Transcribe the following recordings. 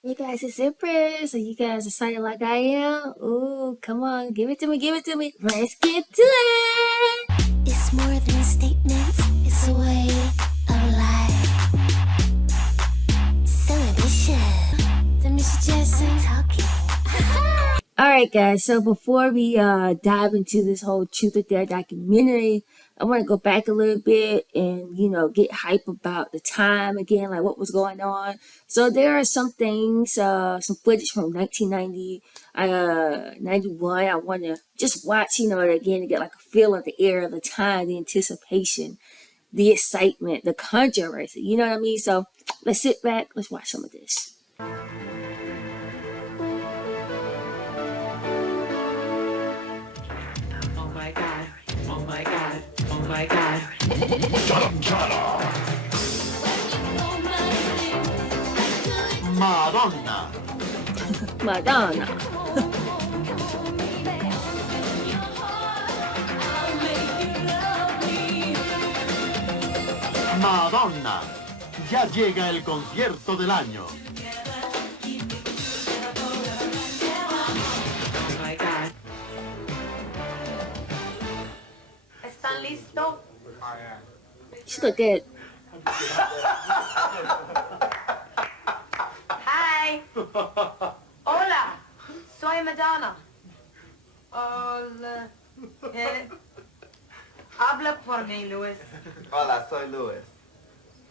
You guys, it's Empress. Are you guys excited like I am? Ooh, come on, give it to me, give it to me. Let's get to it. It's more than a statement, it's a way of life. Celebration. The Miss Jessie talking. All right, guys. So before we dive into this whole Truth or Dare documentary, I want to go back a little bit and get hype about the time again, like what was going on. So there are some things, some footage from 1990, 91. I want to just watch, it again to get like a feel of the air of the time, the anticipation, the excitement, the controversy. You know what I mean? So let's sit back. Let's watch some of this. Oh my God. Madonna. Madonna. Madonna. Ya llega el concierto del año. Oh my God. ¿Están listos? She look good. Hi. Hola. Soy Madonna. Hola. Habla por mí, Luis. Hola, soy Luis.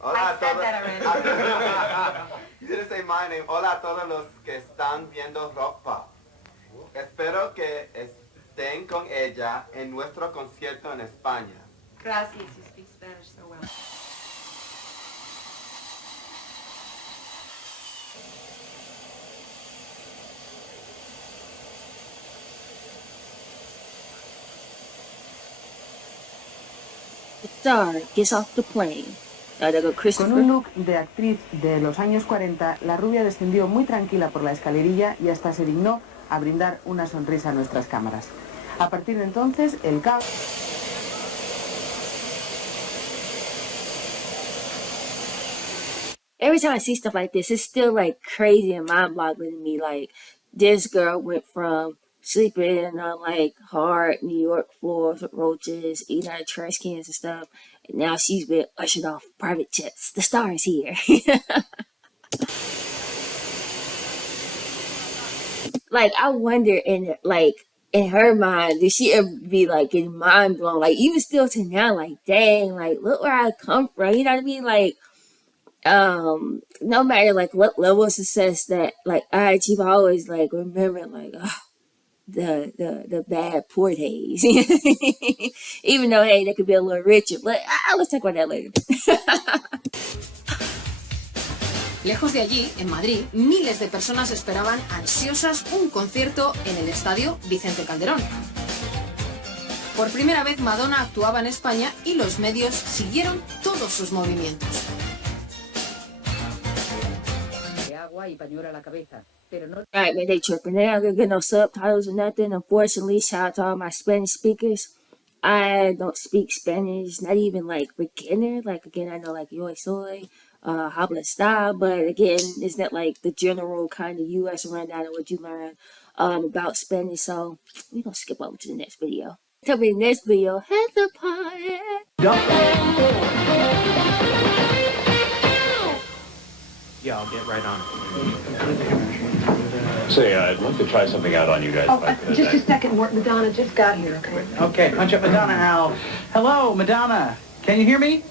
I said that already. You didn't say my name. Hola a todos los que están viendo ropa. Espero que estén con ella en nuestro concierto en España. Gracias, you speak Spanish so well. The star gets off the plane. Con un look de actriz de los años 40, la rubia descendió muy tranquila por la escalerilla y hasta se dignó a brindar una sonrisa a nuestras cámaras. A partir de entonces, el caos... Every time I see stuff like this, it's still like crazy and mind-boggling to me. Like, this girl went from sleeping on like hard New York floors with roaches, eating out of trash cans and stuff, and now she's been ushered off private jets. The star is here. Like, I wonder in her mind, did she ever be like getting mind blown? Like, even still to now, like, dang, like, look where I come from. You know what I mean? Like, no matter like what level of success that like I achieve, I always like remember like the bad poor days. Even though hey, they could be a little richer, but let's talk about that later. Lejos de allí, en Madrid, miles de personas esperaban ansiosas un concierto en el estadio Vicente Calderón. Por primera vez Madonna actuaba en España y los medios siguieron todos sus movimientos. Agua y pañuelo a la cabeza, pero no... Alright, man, they tripping. They not gonna get no subtitles or nothing. Unfortunately, shout out to all my Spanish speakers. I don't speak Spanish, not even like beginner. Like again, I know like yo soy, habla está, but again, it's not like the general kind of U.S. rundown of what you learn about Spanish. So we're gonna skip over to the next video. Tell me the next video has a party. Yeah, I'll get right on it. Say, I'd love to try something out on you guys. Just a second, Madonna just got here, okay? Okay, punch up Madonna, Al. Hello, Madonna. Can you hear me?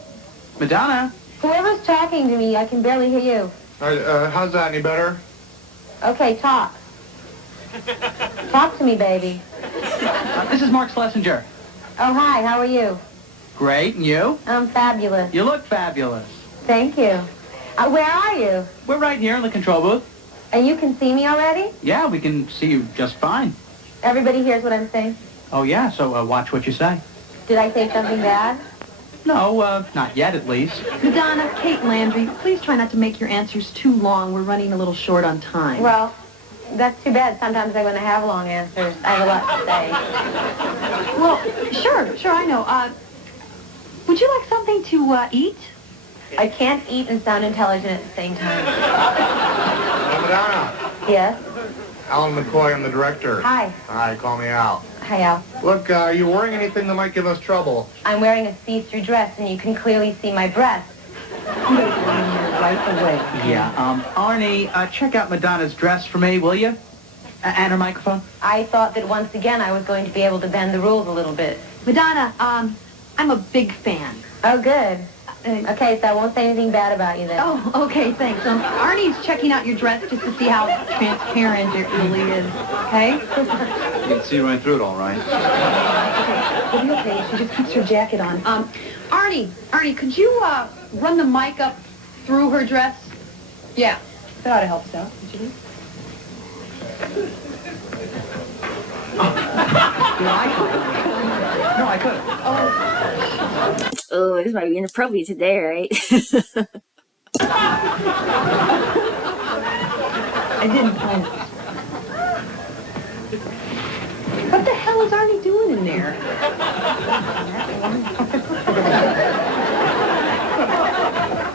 Madonna? Whoever's talking to me, I can barely hear you. How's that, any better? Okay, talk. Talk to me, baby. This is Mark Schlesinger. Oh, hi, how are you? Great, and you? I'm fabulous. You look fabulous. Thank you. Where are you? We're right here in the control booth. And you can see me already? Yeah, we can see you just fine. Everybody hears what I'm saying? Oh, yeah, so watch what you say. Did I say something bad? No, not yet, at least. Madonna, Kate Landry, please try not to make your answers too long. We're running a little short on time. Well, that's too bad. Sometimes I want to have long answers. I have a lot to say. Well, sure, I know. Would you like something to eat? I can't eat and sound intelligent at the same time. Madonna. Yes? Alan McCoy, I'm the director. Hi. Hi, call me Al. Hi, Al. Look, are you wearing anything that might give us trouble? I'm wearing a see-through dress, and you can clearly see my breasts. Right away. Yeah, Arnie, check out Madonna's dress for me, will you? And her microphone? I thought that once again I was going to be able to bend the rules a little bit. Madonna, I'm a big fan. Oh, good. Okay, so I won't say anything bad about you then. Oh, okay, thanks. Arnie's checking out your dress just to see how transparent it really is, okay? You can see right through it all right. It'll be okay. She just keeps her jacket on. Arnie, could you, run the mic up through her dress? Yeah, that ought to help us out, don't you think? No, I couldn't. Oh, this might be inappropriate today, right? I didn't plan it. What the hell is Arnie doing in there?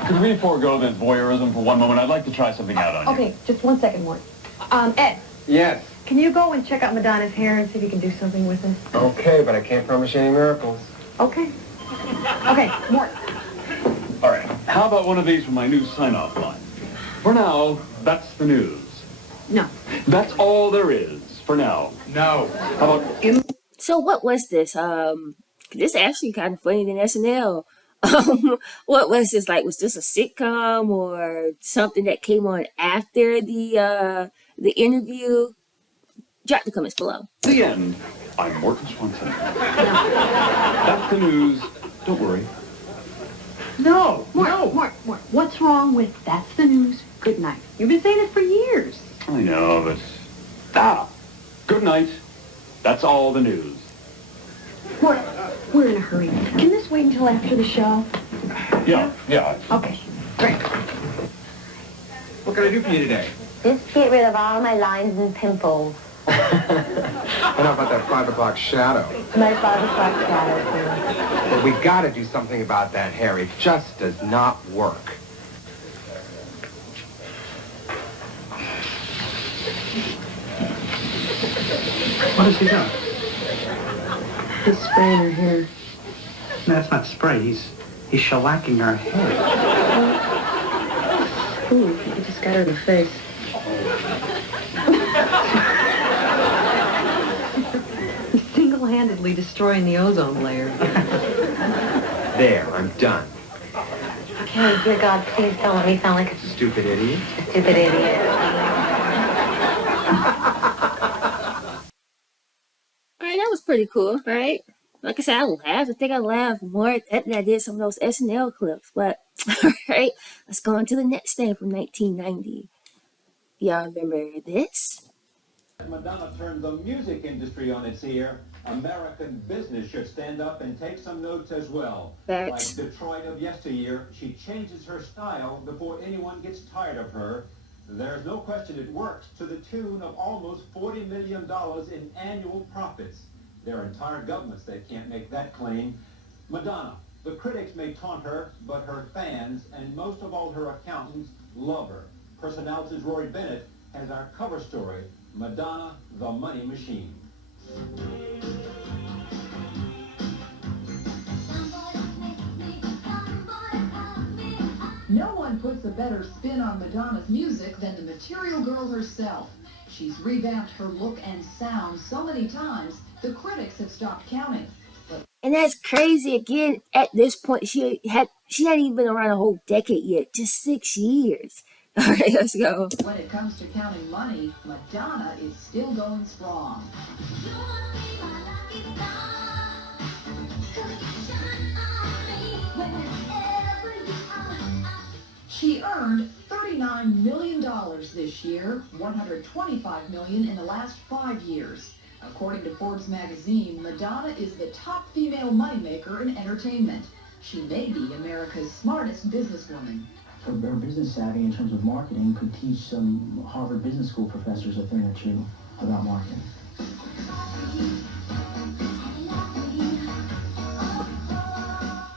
Could we forego this voyeurism for one moment? I'd like to try something out on you. Okay, just 1 second more. Ed, Yes. can you go and check out Madonna's hair and see if you can do something with it? Okay, but I can't promise you any miracles. Okay. Okay, Mort. All right. How about one of these for my new sign-off line? For now, that's the news. No. That's all there is for now. No. How about So what was this? This actually kind of funny than SNL. What was this like? Was this a sitcom or something that came on after the interview? Drop the comments below. the end? I'm Morton Swanson. That's the news. Don't worry. No, Mort. What's wrong with that's the news, good night? You've been saying it for years. I know, but... Good night. That's all the news. Mort, we're in a hurry. Can this wait until after the show? Yeah. Okay, great. What can I do for you today? Just get rid of all my lines and pimples. I know about that 5 o'clock shadow. My 5 o'clock shadow, too. But we gotta do something about that hair. It just does not work. What has he done? He's spraying her hair. No, that's not spray. He's shellacking her hair. Ooh, he just got her in the face. He's single-handedly destroying the ozone layer. There, I'm done. Okay, dear God, please don't let me sound like a Stupid idiot. stupid idiot. Alright, that was pretty cool, right? Like I said, I laughed. I think I laughed more at that than I did some of those SNL clips. But, alright, let's go on to the next thing from 1990. Y'all remember this? Madonna turned the music industry on its ear. American business should stand up and take some notes as well. Facts. Like Detroit of yesteryear, she changes her style before anyone gets tired of her. There's no question it works to the tune of almost $40 million in annual profits. There are entire governments that can't make that claim. Madonna, the critics may taunt her, but her fans, and most of all her accountants, love her. Personality's Rory Bennett has our cover story, Madonna, the Money Machine. No one puts a better spin on Madonna's music than the Material Girl herself. She's revamped her look and sound so many times, the critics have stopped counting. And that's crazy. Again, at this point, she hadn't even been around a whole decade yet. Just 6 years. All right, let's go. When it comes to counting money, Madonna is still going strong. She earned $39 million this year, $125 million in the last 5 years. According to Forbes magazine, Madonna is the top female moneymaker in entertainment. She may be America's smartest businesswoman. Her business savvy in terms of marketing could teach some Harvard Business School professors a thing or two about marketing.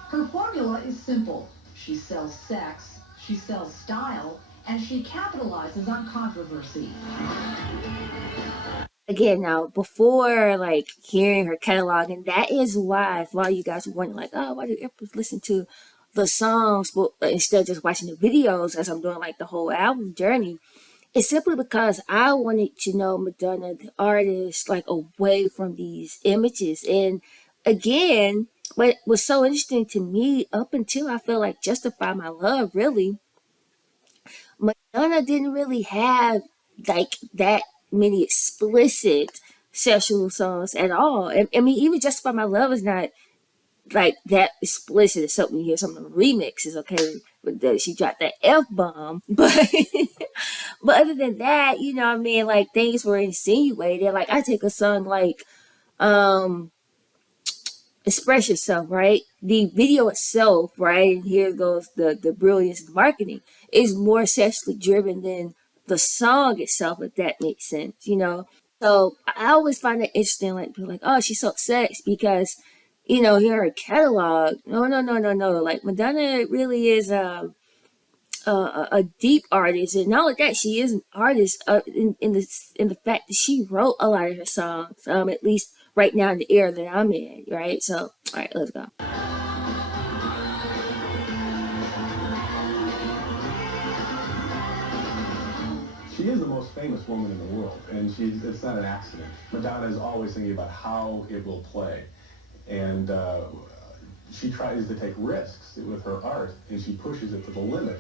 Her formula is simple. She sells sex, she sells style, and she capitalizes on controversy. Again, now before like hearing her catalog, and that is why, if a lot of you guys were wondering, like, oh, why do Empress listen to the songs instead of just watching the videos as I'm doing like the whole album journey? It's simply because I wanted to know Madonna, the artist, like away from these images. And again, what was so interesting to me up until I feel like Justify My Love, really, Madonna didn't really have like that many explicit sexual songs at all. I mean, even Justify My Love is not like that explicit. It's something you hear some of the remixes, okay, but she dropped that F-bomb, but but other than that, you know what I mean, like things were insinuated. Like I take a song like Express Yourself, right? The video itself, right? And here goes the brilliance of the marketing, is more sexually driven than the song itself, if that makes sense, you know? So I always find it interesting, like people like, oh, she's so sex because, you know, here her catalog. No, no, no, no, no. Like Madonna really is a deep artist, and not only that, she is an artist in the fact that she wrote a lot of her songs. At least right now in the era that I'm in, right? So, all right, let's go. She is the most famous woman in the world, and it's not an accident. Madonna is always thinking about how it will play, and she tries to take risks with her art, and she pushes it to the limit.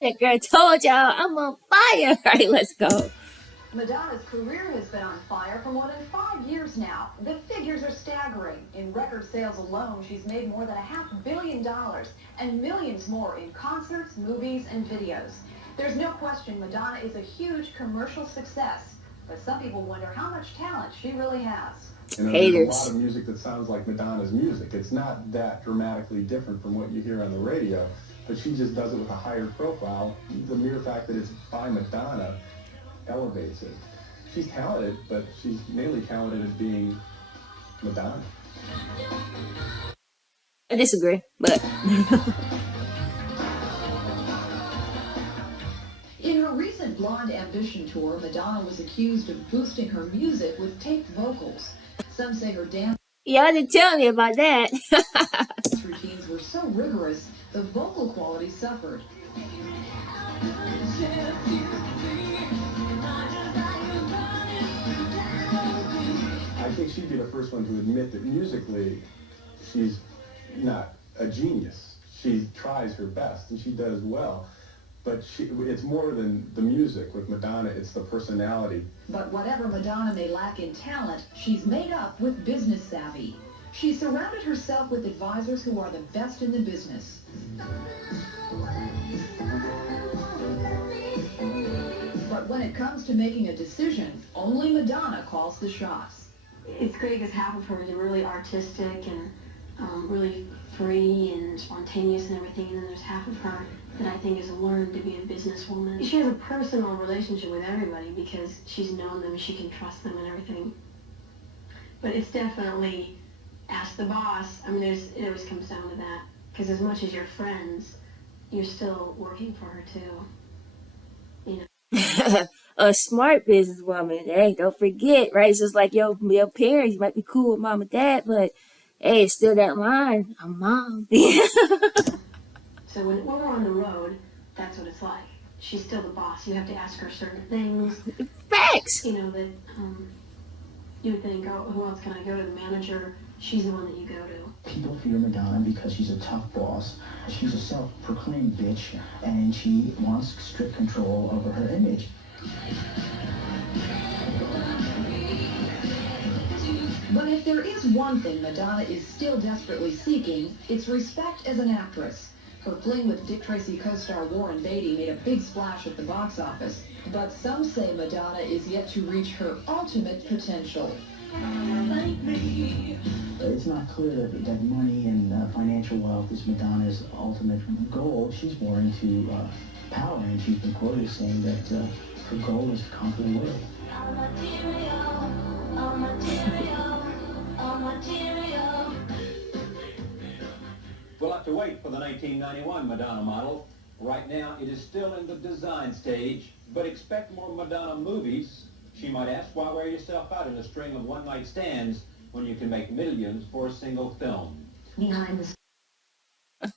That girl told y'all I'm on fire. All right, let's go. Madonna's career has been on fire for more than 5 years now. The figures are staggering. In record sales alone, she's made more than $500 million and millions more in concerts, movies, and videos. There's no question Madonna is a huge commercial success, but some people wonder how much talent she really has. You know, there's a lot of music that sounds like Madonna's music. It's not that dramatically different from what you hear on the radio, but she just does it with a higher profile. The mere fact that it's by Madonna elevates it. She's talented, but she's mainly talented at being Madonna. I disagree, but in her recent Blonde Ambition tour, Madonna was accused of boosting her music with taped vocals. Some say her dance y'all didn't tell me about that. routines were so rigorous, the vocal quality suffered. I think she'd be the first one to admit that musically, she's not a genius. She tries her best, and she does well. But it's more than the music with Madonna, it's the personality. But whatever Madonna may lack in talent, she's made up with business savvy. She surrounded herself with advisors who are the best in the business. But when it comes to making a decision, only Madonna calls the shots. It's great because half of her is really artistic and really free and spontaneous and everything, and then there's half of her that I think has learned to be a businesswoman. She has a personal relationship with everybody because she's known them, she can trust them and everything. But it's definitely ask the boss. I mean, it always comes down to that. Because as much as you're friends, you're still working for her too. You know. A smart businesswoman. Hey, don't forget, right? It's just like your parents. You might be cool with mom and dad, but hey, it's still that line. I'm mom. So when we're on the road, that's what it's like. She's still the boss. You have to ask her certain things. Facts. You know, that you would think, oh, who else can I go to? The manager. She's the one that you go to. People fear Madonna because she's a tough boss. She's a self-proclaimed bitch, and she wants strict control over her image. But if there is one thing Madonna is still desperately seeking, it's respect as an actress. Her fling with Dick Tracy co-star Warren Beatty made a big splash at the box office. But some say Madonna is yet to reach her ultimate potential. It's not clear that money and financial wealth is Madonna's ultimate goal. She's more into power, and she's been quoted saying that her goal is to conquer the world. We'll have to wait for the 1991 Madonna model. Right now, it is still in the design stage, but expect more Madonna movies. She might ask, why wear yourself out in a string of one-night stands when you can make millions for a single film? Behind the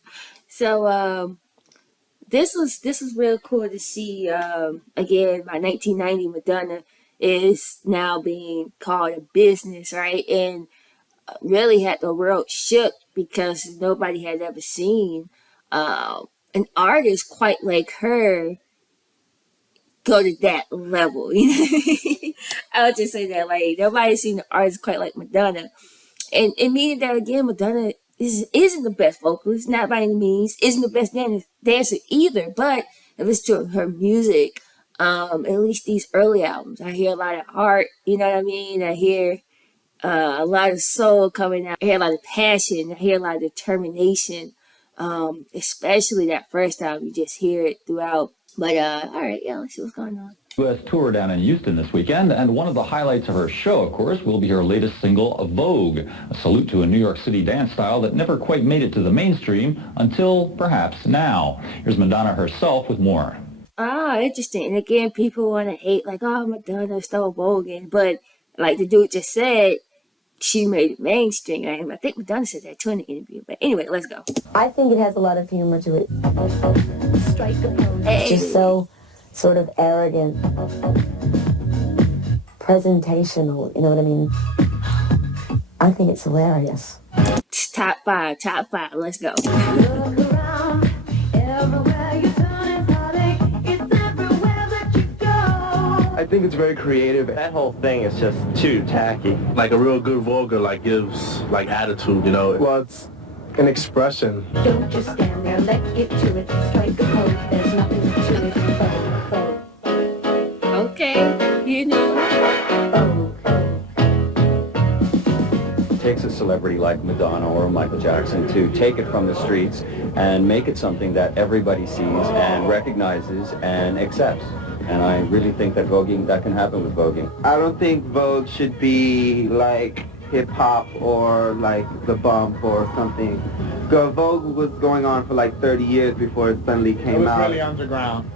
So this was real cool to see. Again, my 1990 Madonna is now being called a business, right? And really had the world shook because nobody had ever seen an artist quite like her go to that level. You know what I mean? I would just say that, like, nobody's seen an artist quite like Madonna. And meaning that, again, Madonna isn't the best vocalist, not by any means, isn't the best dancer either, but if it's to her music, at least these early albums, I hear a lot of heart, you know what I mean? I hear a lot of soul coming out. I hear a lot of passion. I hear a lot of determination. Especially that first album, you just hear it throughout. But all right, yeah, let's see what's going on. U.S. tour down in Houston this weekend, and one of the highlights of her show, of course, will be her latest single, Vogue, a salute to a New York City dance style that never quite made it to the mainstream until perhaps now. Here's Madonna herself with more. Ah, interesting. And again, people want to hate, like, oh, Madonna stole Vogue, but like the dude just said, she made it mainstream. And I think Madonna said that too in the interview. But anyway, let's go. I think it has a lot of humor to it. Strike the pose. It's just so sort of arrogant, presentational, you know what I mean? I think it's hilarious. Top five, let's go. Look around, everywhere you turn, it's heartache. It's everywhere that you go. I think it's very creative. That whole thing is just too tacky. Like a real good vulgar, like, gives, like, attitude, you know? Well, it's an expression. Don't just stand there, let's get to it. Strike a pose, there's nothing to it. Okay, you know. It takes a celebrity like Madonna or Michael Jackson to take it from the streets and make it something that everybody sees and recognizes and accepts. And I really think that that can happen with voguing. I don't think Vogue should be like hip-hop or like the bump or something. Vogue was going on for like 30 years before it suddenly came out. It was really underground.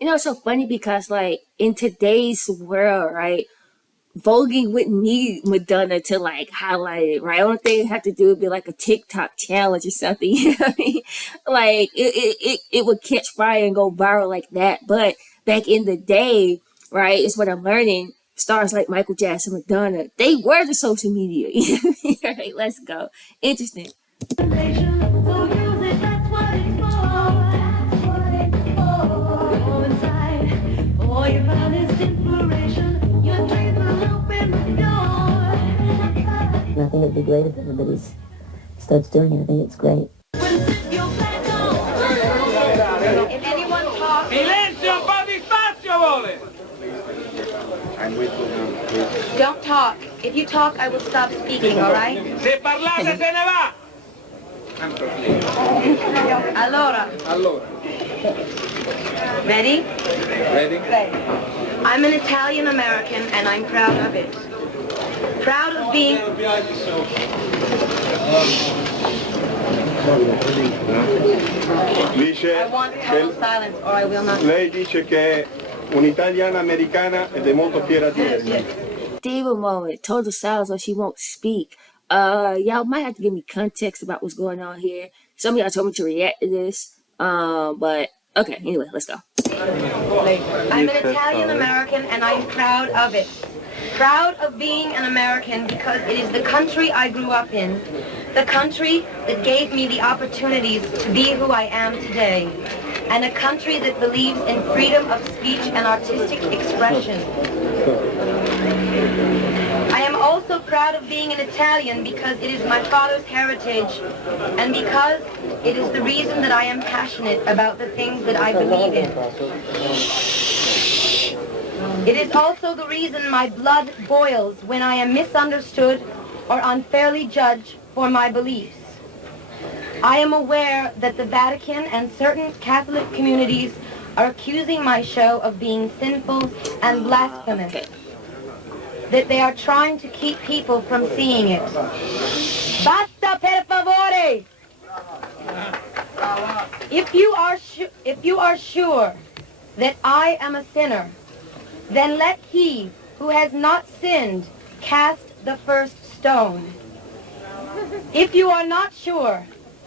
You know, it's so funny because, like, in today's world, right, voguing wouldn't need Madonna to, like, highlight it, right? Only thing it have to do would be, like, a TikTok challenge or something, you know what I mean? Like, it would catch fire and go viral like that. But back in the day, right, is what I'm learning, stars like Michael Jackson, Madonna, they were the social media. You know what I mean? Right, let's go. Interesting. And I think it'd be great if everybody starts doing it. I think it's great. If anyone talks... Silenzio, un po' di spazio, vole! Don't talk. If you talk, I will stop speaking, all right? Se parlate, se ne va! Allora. Ready? Ready? I'm an Italian American and I'm proud of it. Proud of being... I want total silence or I will not... Lei dice che è un'italiana americana ed è molto fiera di essere. Diva moment, total silence or she won't speak. Y'all might have to give me context about what's going on here. Some of y'all told me to react to this. But okay, anyway, let's go. I'm an Italian American and I'm proud of it. Proud of being an American because it is the country I grew up in. The country that gave me the opportunities to be who I am today. And a country that believes in freedom of speech and artistic expression. I am also proud of being an Italian because it is my father's heritage and because it is the reason that I am passionate about the things that I believe in. It is also the reason my blood boils when I am misunderstood or unfairly judged for my beliefs. I am aware that the Vatican and certain Catholic communities are accusing my show of being sinful and blasphemous. That they are trying to keep people from seeing it. Basta per favore! If you are sure that I am a sinner, then let he who has not sinned cast the first stone. If you are not sure,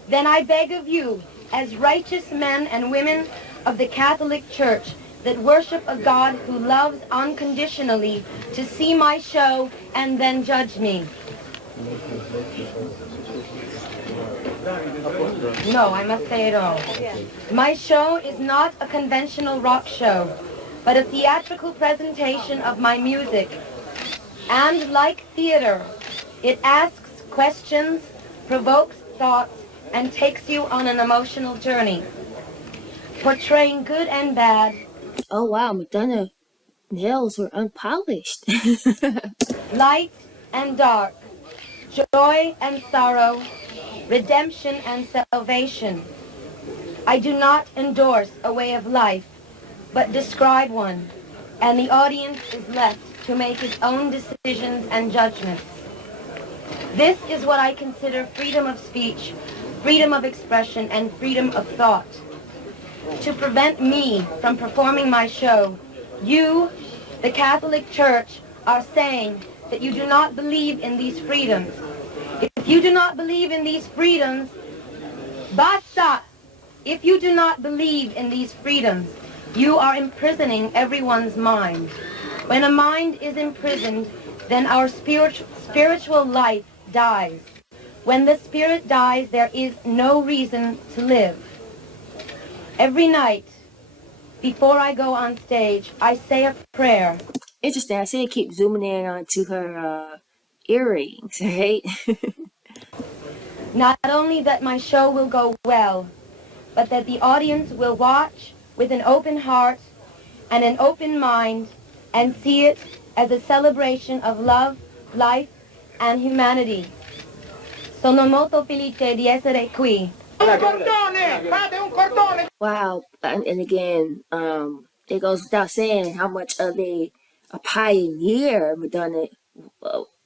then I beg of you, as righteous men and women of the Catholic Church that worship a God who loves unconditionally, to see my show and then judge me. No, I must say it all. My show is not a conventional rock show, but a theatrical presentation of my music. And like theater, it asks questions, provokes thoughts, and takes you on an emotional journey, portraying good and bad. Oh wow, Madonna nails were unpolished. Light and dark, joy and sorrow, redemption and salvation. I do not endorse a way of life, but describe one, and the audience is left to make its own decisions and judgments. This is what I consider freedom of speech, freedom of expression, and freedom of thought. To prevent me from performing my show, you, the Catholic Church, are saying that you do not believe in these freedoms. If you do not believe in these freedoms, basta! If you do not believe in these freedoms, you are imprisoning everyone's mind. When a mind is imprisoned, then our spiritual life dies. When the spirit dies, there is no reason to live. Every night, before I go on stage, I say a prayer. Interesting. I see it keep zooming in onto her earrings, right? Not only that my show will go well, but that the audience will watch with an open heart and an open mind and see it as a celebration of love, life, and humanity. Sono molto felice di essere qui. Wow. And again, it goes without saying how much of a pioneer Madonna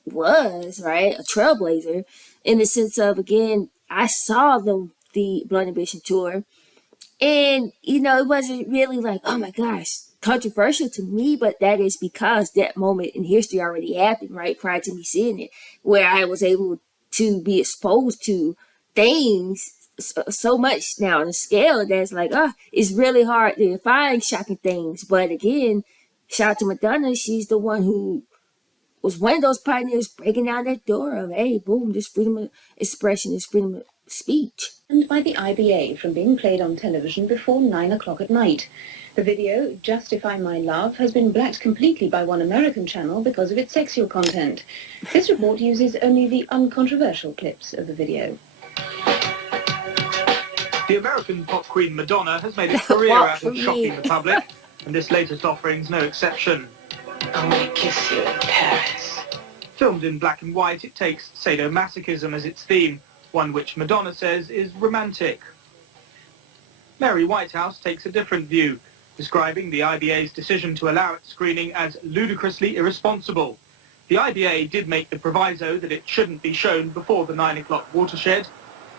was, right? A trailblazer, in the sense of, again, I saw the Blood Ambition tour, and it wasn't really like, oh my gosh, controversial to me, but that is because that moment in history already happened, right? Prior to me seeing it, where I was able to be exposed to things so much now on a scale that's like, it's really hard to find shocking things. But again, shout out to Madonna. She's the one who was one of those pioneers breaking down that door of, hey, boom, this freedom of expression, this freedom of speech. And by the IBA from being played on television before 9 o'clock at night. The video, Justify My Love, has been blacked completely by one American channel because of its sexual content. This report uses only the uncontroversial clips of the video. The American pop queen Madonna has made a career out of shocking the public, and this latest offering's no exception. I'm gonna kiss you in Paris. Filmed in black and white, it takes sadomasochism as its theme, one which Madonna says is romantic. Mary Whitehouse takes a different view, describing the IBA's decision to allow its screening as ludicrously irresponsible. The IBA did make the proviso that it shouldn't be shown before the 9 o'clock watershed,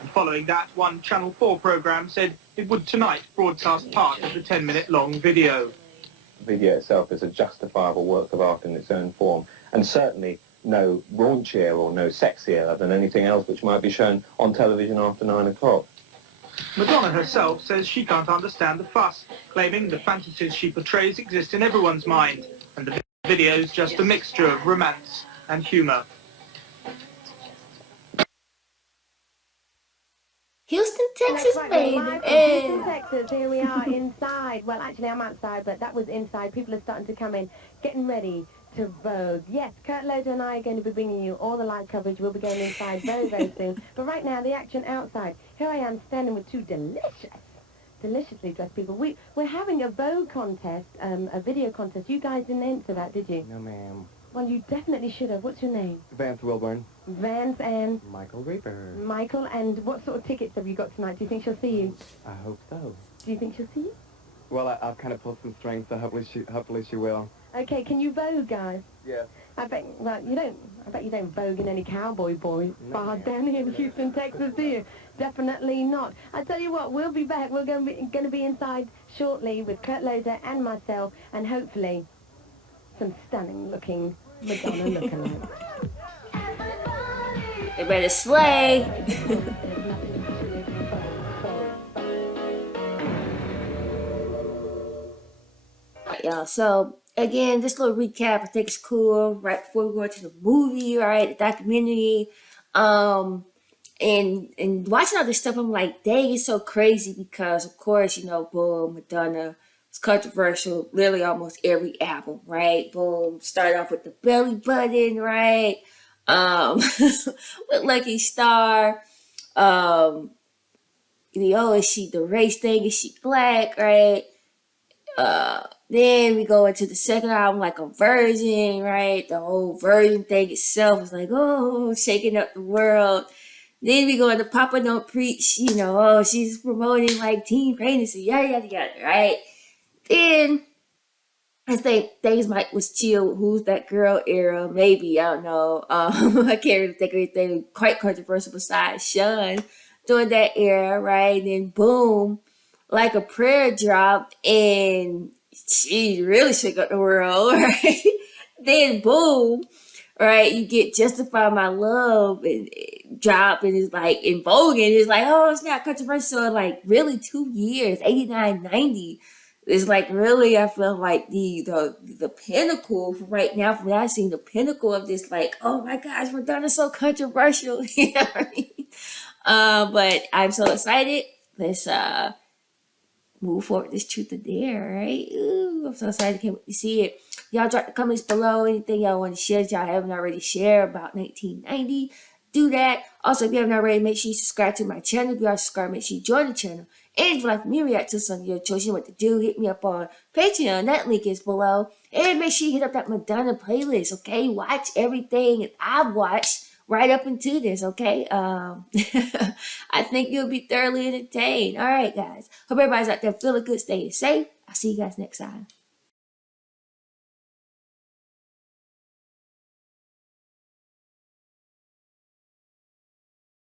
and following that, one Channel 4 programme said it would tonight broadcast part of the 10-minute long video. The video itself is a justifiable work of art in its own form, and certainly no raunchier or no sexier than anything else which might be shown on television after 9 o'clock. Madonna herself says she can't understand the fuss, claiming the fantasies she portrays exist in everyone's mind, and the video's just a mixture of romance and humour. Houston, Texas, baby. Houston, Texas. Here we are inside. Well, actually, I'm outside, but that was inside. People are starting to come in, getting ready to Vogue. Yes, Kurt Loder and I are going to be bringing you all the live coverage. We'll be going inside very, very soon. But right now, the action outside. Here I am standing with two deliciously dressed people. We're having a Vogue contest, a video contest. You guys didn't answer that, did you? No, ma'am. Well, you definitely should have. What's your name? Vance Wilburn. Vance and Michael Reaper. Michael. And what sort of tickets have you got tonight? Do you think she'll see you? I hope so. Do you think she'll see you? Well, I've kind of pulled some strings, so hopefully she will. Okay, can you vogue, guys? Yes. I bet you don't vogue in any cowboy boy bar down here in Houston, Texas, do you? Definitely not. I tell you what, we'll be back. We're going to be inside shortly with Kurt Loder and myself, and hopefully some stunning-looking Madonna lookalikes. They better slay. Y'all, so again, this little recap I think is cool right before we go into the movie, right? The documentary. And watching all this stuff, I'm like, dang, it's so crazy because of course, you know, boom, Madonna was controversial, literally almost every album, right? Boom, start off with the belly button, right? With Lucky Star. Is she the race thing? Is she black, right? Then we go into the second album like a virgin, right? The whole virgin thing itself is like, oh, shaking up the world. Then we go into Papa Don't Preach, you know, oh, she's promoting like teen pregnancy, yada, yada, yada, right? Then I think things was chill, who's that girl era, maybe, I don't know. I can't really think of anything quite controversial besides Sean during that era, right? And then boom, like a prayer dropped and she really shook up the world, right? Then boom, right, you get Justify My Love and drop and it's like in Vogue and it's like, oh, it's not controversial. So like really 2 years, 89, 90 is like really, I feel like the pinnacle for right now, from what I've seen, the pinnacle of this, like, oh my gosh, Madonna's so controversial. You know what I mean? But I'm so excited. Let's move forward this truth or dare, right? Ooh, I'm so excited. Can't wait to see it. Y'all drop the comments below. Anything y'all want to share that y'all haven't already shared about 1990. Do that. Also, if you haven't already, make sure you subscribe to my channel. If you are subscribed, make sure you join the channel. And if you'd like me to react to some of your choice, you know what to do. Hit me up on Patreon. That link is below. And make sure you hit up that Madonna playlist, okay? Watch everything I've watched right up into this, okay? I think you'll be thoroughly entertained. All right, guys. Hope everybody's out there feeling good, staying safe. I'll see you guys next time.